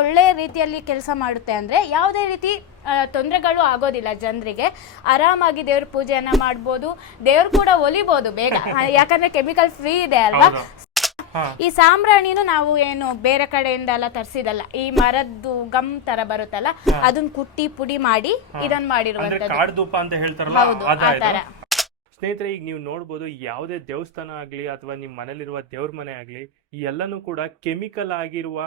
ಒಳ್ಳೆ ರೀತಿಯಲ್ಲಿ ಕೆಲಸ ಮಾಡುತ್ತೆ ಅಂದರೆ ಯಾವುದೇ ರೀತಿ ತೊಂದರೆಗಳು ಆಗೋದಿಲ್ಲ ಜನರಿಗೆ. ಆರಾಮಾಗಿ ದೇವ್ರ ಪೂಜೆಯನ್ನ ಮಾಡ್ಬೋದು, ದೇವ್ರು ಕೂಡ ಒಲಿಬೋದು ಬೇಗ, ಯಾಕಂದ್ರೆ ಕೆಮಿಕಲ್ ಫ್ರೀ ಇದೆ ಅಲ್ವಾ. ಈ ಸಾಂಬ್ರಾಣಿನೂ ನಾವು ಏನು ಬೇರೆ ಕಡೆಯಿಂದ ಎಲ್ಲ ತರಿಸಿದಲ್ಲ, ಈ ಮರದ್ದು ಗಮ್ ತರ ಬರುತ್ತಲ್ಲ ಅದನ್ನ ಕುಟ್ಟಿ ಪುಡಿ ಮಾಡಿ ಇದನ್ನ ಮಾಡಿರುವಂತದ್ದು. ಹೌದು, ಆ ತರ. ಸ್ನೇಹಿತರೆ, ಈಗ ನೀವು ನೋಡ್ಬೋದು, ಯಾವುದೇ ದೇವಸ್ಥಾನ ಆಗ್ಲಿ ಅಥವಾ ನಿಮ್ಮ ಮನೇಲಿರುವ ದೇವ್ರ ಮನೆ ಆಗ್ಲಿ, ಈ ಎಲ್ಲನೂ ಕೂಡ ಕೆಮಿಕಲ್ ಆಗಿರುವ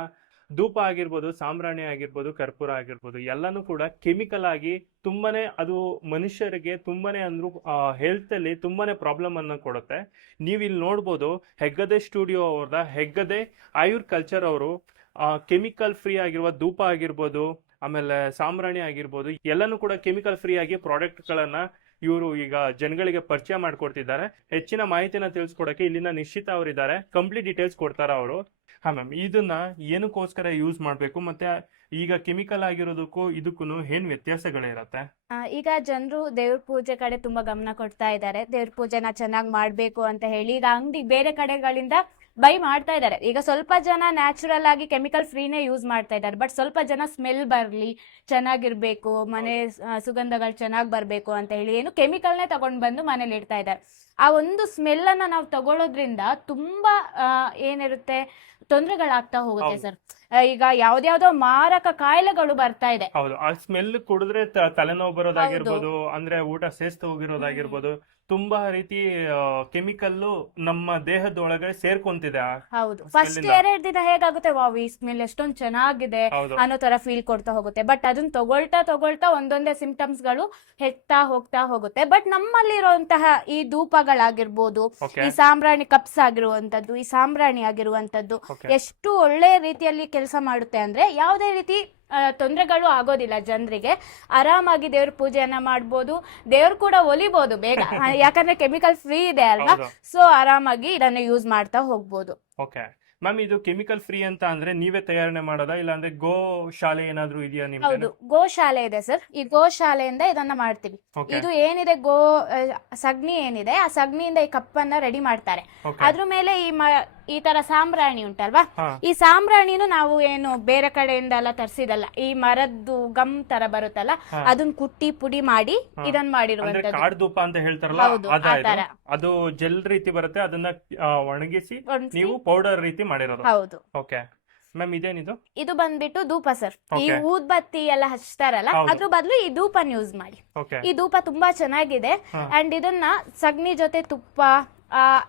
ಧೂಪ ಆಗಿರ್ಬೋದು, ಸಾಂಬ್ರಾಣಿ ಆಗಿರ್ಬೋದು, ಕರ್ಪೂರ ಆಗಿರ್ಬೋದು, ಎಲ್ಲನೂ ಕೂಡ ಕೆಮಿಕಲ್ ಆಗಿ ತುಂಬಾನೇ ಅದು ಮನುಷ್ಯರಿಗೆ ತುಂಬಾನೇ ಅಂದ್ರೂ ಹೆಲ್ತ್ ಅಲ್ಲಿ ತುಂಬಾನೇ ಪ್ರಾಬ್ಲಮ್ ಅನ್ನ ಕೊಡುತ್ತೆ. ನೀವು ಇಲ್ಲಿ ನೋಡ್ಬೋದು, ಹೆಗ್ಗದೆ ಸ್ಟುಡಿಯೋ ಅವ್ರದ ಹೆಗ್ಗದೆ ಆಯುರ್ ಕಲ್ಚರ್ ಅವರು ಕೆಮಿಕಲ್ ಫ್ರೀ ಆಗಿರುವ ಧೂಪ ಆಗಿರ್ಬೋದು, ಆಮೇಲೆ ಸಾಂಬ್ರಾಣಿ ಆಗಿರ್ಬೋದು, ಎಲ್ಲನೂ ಕೂಡ ಕೆಮಿಕಲ್ ಫ್ರೀ ಆಗಿ ಪ್ರಾಡಕ್ಟ್ ಗಳನ್ನ ಇವರು ಈಗ ಜನಗಳಿಗೆ ಪರಿಚಯ ಮಾಡ್ಕೊಡ್ತಿದ್ದಾರೆ. ಹೆಚ್ಚಿನ ಮಾಹಿತಿನ ತಿಳಿಸ್ಕೊಡಕ್ಕೆ ಇಲ್ಲಿನ ನಿಶ್ಚಿತ ಅವರಿದ್ದಾರೆ, ಕಂಪ್ಲೀಟ್ ಡೀಟೇಲ್ಸ್ ಕೊಡ್ತಾರ ಅವರು. ಹಾ ಮ್ಯಾಮ್, ಇದನ್ನ ಏನಕ್ಕೋಸ್ಕರ ಯೂಸ್ ಮಾಡ್ಬೇಕು, ಮತ್ತೆ ಈಗ ಕೆಮಿಕಲ್ ಆಗಿರೋದಕ್ಕೂ ಇದಕ್ಕೂ ಏನ್ ವ್ಯತ್ಯಾಸಗಳಿರತ್ತೆ? ಈಗ ಜನರು ದೇವ್ರ ಪೂಜೆ ಕಡೆ ತುಂಬಾ ಗಮನ ಕೊಡ್ತಾ ಇದ್ದಾರೆ, ದೇವ್ರ ಪೂಜೆನ ಚೆನ್ನಾಗಿ ಮಾಡ್ಬೇಕು ಅಂತ ಹೇಳಿ. ಈಗ ಅಂಗಡಿ ಬೇರೆ ಕಡೆಗಳಿಂದ ಬೈ ಮಾಡ್ತಾ ಇದ್ದಾರೆ. ಈಗ ಸ್ವಲ್ಪ ಜನ ನ್ಯಾಚುರಲ್ ಆಗಿ ಕೆಮಿಕಲ್ ಫ್ರೀನೇ ಯೂಸ್ ಮಾಡ್ತಾ ಇದ್ದಾರೆ, ಬಟ್ ಸ್ವಲ್ಪ ಜನ ಸ್ಮೆಲ್ ಬರ್ಲಿ, ಚೆನ್ನಾಗಿರ್ಬೇಕು, ಮನೆ ಸುಗಂಧಗಳು ಚೆನ್ನಾಗಿ ಬರ್ಬೇಕು ಅಂತ ಹೇಳಿ ಏನು ಕೆಮಿಕಲ್ನೇ ತಗೊಂಡ್ ಬಂದು ಮನೇಲಿ ಇಡ್ತಾ ಇದ್ದಾರೆ. ಆ ಒಂದು ಸ್ಮೆಲ್ ಅನ್ನ ನಾವು ತಗೊಳ್ಳೋದ್ರಿಂದ ತುಂಬಾ ಏನಿರುತ್ತೆ, ತೊಂದರೆಗಳಾಗ್ತಾ ಹೋಗುತ್ತೆ ಸರ್. ಈಗ ಯಾವ್ದ್ಯಾವ್ದೋ ಮಾರಕ ಕಾಯಿಲೆಗಳು ಬರ್ತಾ ಇದೆ. ಹೌದು, ಆ ಸ್ಮೆಲ್ ಕುಡಿದ್ರೆ ತಲೆನೋವು ಬರೋದಾಗಿರ್ಬೋದು, ಅಂದ್ರೆ ಊಟ ಸೇಸ್ತು ಹೋಗಿರೋದಾಗಿರ್ಬೋದು, ತುಂಬಾ ರೀತಿ ಕೆಮಿಕಲ್ ನಮ್ಮ ದೇಹದೊಳಗೆ ಸೇರ್ಕೊಂತಿದೆ. ಹೌದು, ಫಸ್ಟ್ 2 ದಿನ ಹೇಗಾಗುತ್ತೆ, ವಾವ್ ಈ ಸ್ಮೆಲ್ ಎಷ್ಟೊಂದು ಚೆನ್ನಾಗಿದೆ ಅನ್ನೋ ತರ ಫೀಲ್ ಕೊಡ್ತಾ ಹೋಗುತ್ತೆ. ಬಟ್ ಅದನ್ನ ತಗೊಳ್ತಾ ಒಂದೊಂದೇ ಸಿಂಪ್ಟಮ್ಸ್ ಗಳು ಹೆಚ್ಚಾ ಹೋಗ್ತಾ ಹೋಗುತ್ತೆ. ಬಟ್ ನಮ್ಮಲ್ಲಿರುವಂತಹ ಈ ಧೂಪಗಳಾಗಿರ್ಬೋದು, ಈ ಸಾಂಬ್ರಾಣಿ ಕಪ್ಸ್ ಆಗಿರುವಂತದ್ದು, ಈ ಸಾಂಬ್ರಾಣಿ ಆಗಿರುವಂತದ್ದು ಎಷ್ಟು ಒಳ್ಳೆ ರೀತಿಯಲ್ಲಿ ಕೆಲಸ ಮಾಡುತ್ತೆ ಅಂದ್ರೆ ಯಾವುದೇ ರೀತಿ ತೊಂದರೆಗಳು ಆಗೋದಿಲ್ಲ ಜನರಿಗೆ. ಆರಾಮಾಗಿ ದೇವ್ರ ಪೂಜೆಯನ್ನ ಮಾಡ್ಬೋದು, ದೇವ್ರು ಕೂಡ ಒಲಿಬೋದು ಬೇಗ, ಯಾಕಂದ್ರೆ ಕೆಮಿಕಲ್ ಫ್ರೀ ಇದೆ ಅಲ್ವಾ. ಸೊ ಆರಾಮಾಗಿ ಇದನ್ನ ಯೂಸ್ ಮಾಡ್ತಾ ಹೋಗ್ಬೋದು. ಓಕೆ ಮ್ಯಾಮ್, ಇದು ಕೆಮಿಕಲ್ ಫ್ರೀ ಅಂತ ಅಂದ್ರೆ ನೀವೇ ತಯಾರಣೆ ಮಾಡೋದಾ, ಇಲ್ಲ ಅಂದ್ರೆ ಗೋ ಶಾಲೆ ಏನಾದ್ರು ಇದೆಯಾ ನಿಮ್ಗೆ? ಹೌದು, ಗೋ ಶಾಲೆ ಇದೆ ಸರ್. ಈ ಗೋ ಶಾಲೆಯಿಂದ ಇದನ್ನ ಮಾಡ್ತೀವಿ. ಇದು ಏನಿದೆ, ಗೋ ಸಗಣಿ ಏನಿದೆ, ಆ ಸಗಣಿಯಿಂದ ಈ ಕಪ್ಪನ್ನ ರೆಡಿ ಮಾಡ್ತಾರೆ. ಅದ್ರ ಮೇಲೆ ಈ ತರ ಸಾಂಬ್ರಾಣಿ ಉಂಟಲ್ವಾ, ಈ ಸಾಂಬ್ರಾಣಿನೂ ನಾವು ಏನು ಬೇರೆ ಕಡೆಯಿಂದ ಎಲ್ಲ ತರಿಸಿದಲ್ಲ, ಈ ಮರದ್ದು ಗಮ್ ತರ ಬರುತ್ತಲ್ಲ ಅದನ್ನ ಕುಟ್ಟಿ ಪುಡಿ ಮಾಡಿ ಇದನ್ನ ಮಾಡಿರುವಂತದ್ದು. ಕಾಡು ಧೂಪ ಅಂತ ಹೇಳ್ತಾರಲ್ಲ, ಅದು ಜೆಲ್ ರೀತಿ ಬರುತ್ತೆ, ಅದನ್ನ ಒಣಗಿಸಿ ನೀವು ಪೌಡರ್ ರೀತಿ ಮಾಡಿರೋದು. ಹೌದು. ಓಕೆ ಮ್ಯಾಮ್, ಇದೇನಿದು? ಇದು ಬಂದ್ಬಿಟ್ಟು ಧೂಪ ಸರ್. ಈ ಊದ್ಬತ್ತಿ ಎಲ್ಲ ಹಚ್ತಾರಲ್ಲ, ಅದ್ರ ಬದಲು ಈ ಧೂಪನ್ ಯೂಸ್ ಮಾಡಿ. ಈ ಧೂಪ ತುಂಬಾ ಚೆನ್ನಾಗಿದೆ. ಅಂಡ್ ಇದನ್ನ ಸಗಣಿ ಜೊತೆ ತುಪ್ಪ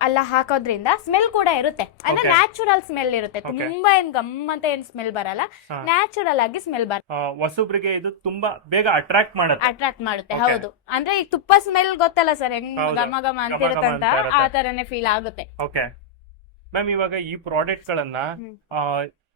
ಎಲ್ಲ ಹಾಕೋದ್ರಿಂದ ಸ್ಮೆಲ್ ಕೂಡ ಇರುತ್ತೆ, ಅಂದ್ರೆ ನ್ಯಾಚುರಲ್ ಸ್ಮೆಲ್ ಇರುತ್ತೆ. ತುಂಬಾ ಏನ್ ಗಮ್ ಅಂತ ಏನ್ ಸ್ಮೆಲ್ ಬರಲ್ಲ, ನ್ಯಾಚುರಲ್ ಆಗಿ ಸ್ಮೆಲ್ ಬರುತ್ತೆ. ಹೊಸಬ್ರಿಗೆ ಇದು ತುಂಬಾ ಬೇಗ ಅಟ್ರಾಕ್ಟ್ ಮಾಡುತ್ತೆ. ಹೌದು, ಅಂದ್ರೆ ಈ ತುಪ್ಪ ಸ್ಮೆಲ್ ಗೊತ್ತಲ್ಲ ಸರ್, ಹೆಂಗ್ ಘಮ ಘಮ ಅಂತಿರುತ್ತಂತ, ಆ ತರನೇ ಫೀಲ್ ಆಗುತ್ತೆ. ಓಕೆ ಮ್ಯಾಮ್, ಇವಾಗ ಈ ಪ್ರಾಡಕ್ಟ್ ಗಳನ್ನ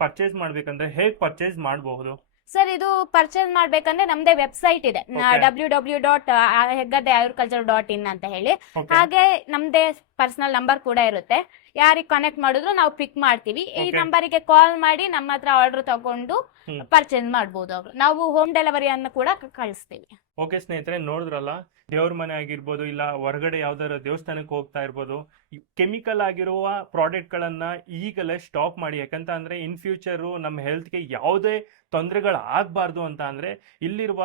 ಪರ್ಚೇಸ್ ಮಾಡ್ಬೇಕಂದ್ರೆ ಹೇಗ್ ಪರ್ಚೇಸ್ ಮಾಡಬಹುದು ಸರ್? ಇದು ಪರ್ಚೇಸ್ ಮಾಡ್ಬೇಕಂದ್ರೆ ನಮ್ದೇ ವೆಬ್ಸೈಟ್ ಇದೆ, www.heggadeagriculture.in ಅಂತ ಹೇಳಿ. ಹಾಗೆ ನಮ್ದೇ ಪರ್ಸನಲ್ ನಂಬರ್ ಕೂಡ ಇರುತ್ತೆ. ಯಾರಿಗೆ ಕನೆಕ್ಟ್ ಮಾಡಿದ್ರು ನಾವು ಪಿಕ್ ಮಾಡ್ತೀವಿ. ಈ ನಂಬರಿಗೆ ಕಾಲ್ ಮಾಡಿ ನಮ್ಮ ಹತ್ರ ಆರ್ಡರ್ ತಗೊಂಡು ಪರ್ಚೇಸ್ ಮಾಡಬಹುದು. ನಾವು ಹೋಮ್ ಡೆಲಿವರಿ ಅನ್ನು ಕೂಡ ಕಳಿಸ್ತೀವಿ. ಓಕೆ ಸ್ನೇಹಿತರೆ, ನೋಡಿದ್ರಲ್ಲ, ದೇವ್ರ ಮನೆ ಆಗಿರ್ಬೋದು, ಇಲ್ಲ ಹೊರಗಡೆ ಯಾವ್ದಾರ ದೇವಸ್ಥಾನಕ್ಕೆ ಹೋಗ್ತಾ ಇರ್ಬೋದು, ಕೆಮಿಕಲ್ ಆಗಿರುವ ಪ್ರಾಡಕ್ಟ್ ಗಳನ್ನ ಈಗಲೇ ಸ್ಟಾಪ್ ಮಾಡಿ. ಯಾಕಂತ ಅಂದ್ರೆ ಇನ್ ಫ್ಯೂಚರ್ ನಮ್ಮ ಹೆಲ್ತ್ಗೆ ಯಾವುದೇ ತೊಂದರೆಗಳು ಆಗ್ಬಾರ್ದು ಅಂತ ಅಂದ್ರೆ ಇಲ್ಲಿರುವ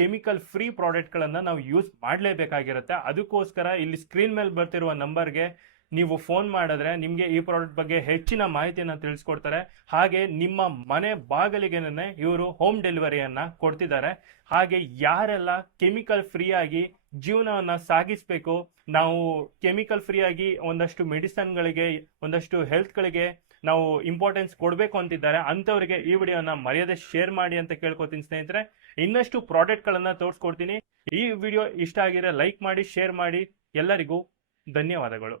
ಕೆಮಿಕಲ್ ಫ್ರೀ ಪ್ರಾಡಕ್ಟ್ ಗಳನ್ನ ನಾವು ಯೂಸ್ ಮಾಡಲೇಬೇಕಾಗಿರುತ್ತೆ. ಅದಕ್ಕೋಸ್ಕರ ಇಲ್ಲಿ ಸ್ಕ್ರೀನ್ ಮೇಲೆ ಬರ್ತಿರುವ ನಂಬರ್ಗೆ ನೀವು ಫೋನ್ ಮಾಡಿದ್ರೆ ನಿಮ್ಗೆ ಈ ಪ್ರಾಡಕ್ಟ್ ಬಗ್ಗೆ ಹೆಚ್ಚಿನ ಮಾಹಿತಿಯನ್ನ ತಿಳಿಸ್ಕೊಡ್ತಾರೆ. ಹಾಗೆ ನಿಮ್ಮ ಮನೆ ಬಾಗಿಲಿಗೆನೆ ಇವರು ಹೋಮ್ ಡೆಲಿವರಿಯನ್ನ ಕೊಡ್ತಿದ್ದಾರೆ. ಹಾಗೆ ಯಾರೆಲ್ಲ ಕೆಮಿಕಲ್ ಫ್ರೀ ಆಗಿ ಜೀವನವನ್ನ ಸಾಗಿಸ್ಬೇಕು, ನಾವು ಕೆಮಿಕಲ್ ಫ್ರೀ ಆಗಿ ಒಂದಷ್ಟು ಮೆಡಿಸನ್ಗಳಿಗೆ, ಒಂದಷ್ಟು ಹೆಲ್ತ್ಗಳಿಗೆ ನಾವು ಇಂಪಾರ್ಟೆನ್ಸ್ ಕೊಡಬೇಕು ಅಂತಿದ್ದಾರೆ, ಅಂಥವರಿಗೆ ಈ ವಿಡಿಯೋನ ಮರ್ಯಾದೆ ಶೇರ್ ಮಾಡಿ ಅಂತ ಕೇಳ್ಕೊತೀನಿ ಸ್ನೇಹಿತರೆ. ಇನ್ನಷ್ಟು ಪ್ರಾಡಕ್ಟ್ಗಳನ್ನ ತೋರಿಸ್ಕೊಡ್ತೀನಿ. ಈ ವಿಡಿಯೋ ಇಷ್ಟ ಆಗಿದ್ರೆ ಲೈಕ್ ಮಾಡಿ, ಶೇರ್ ಮಾಡಿ. ಎಲ್ಲರಿಗೂ ಧನ್ಯವಾದಗಳು.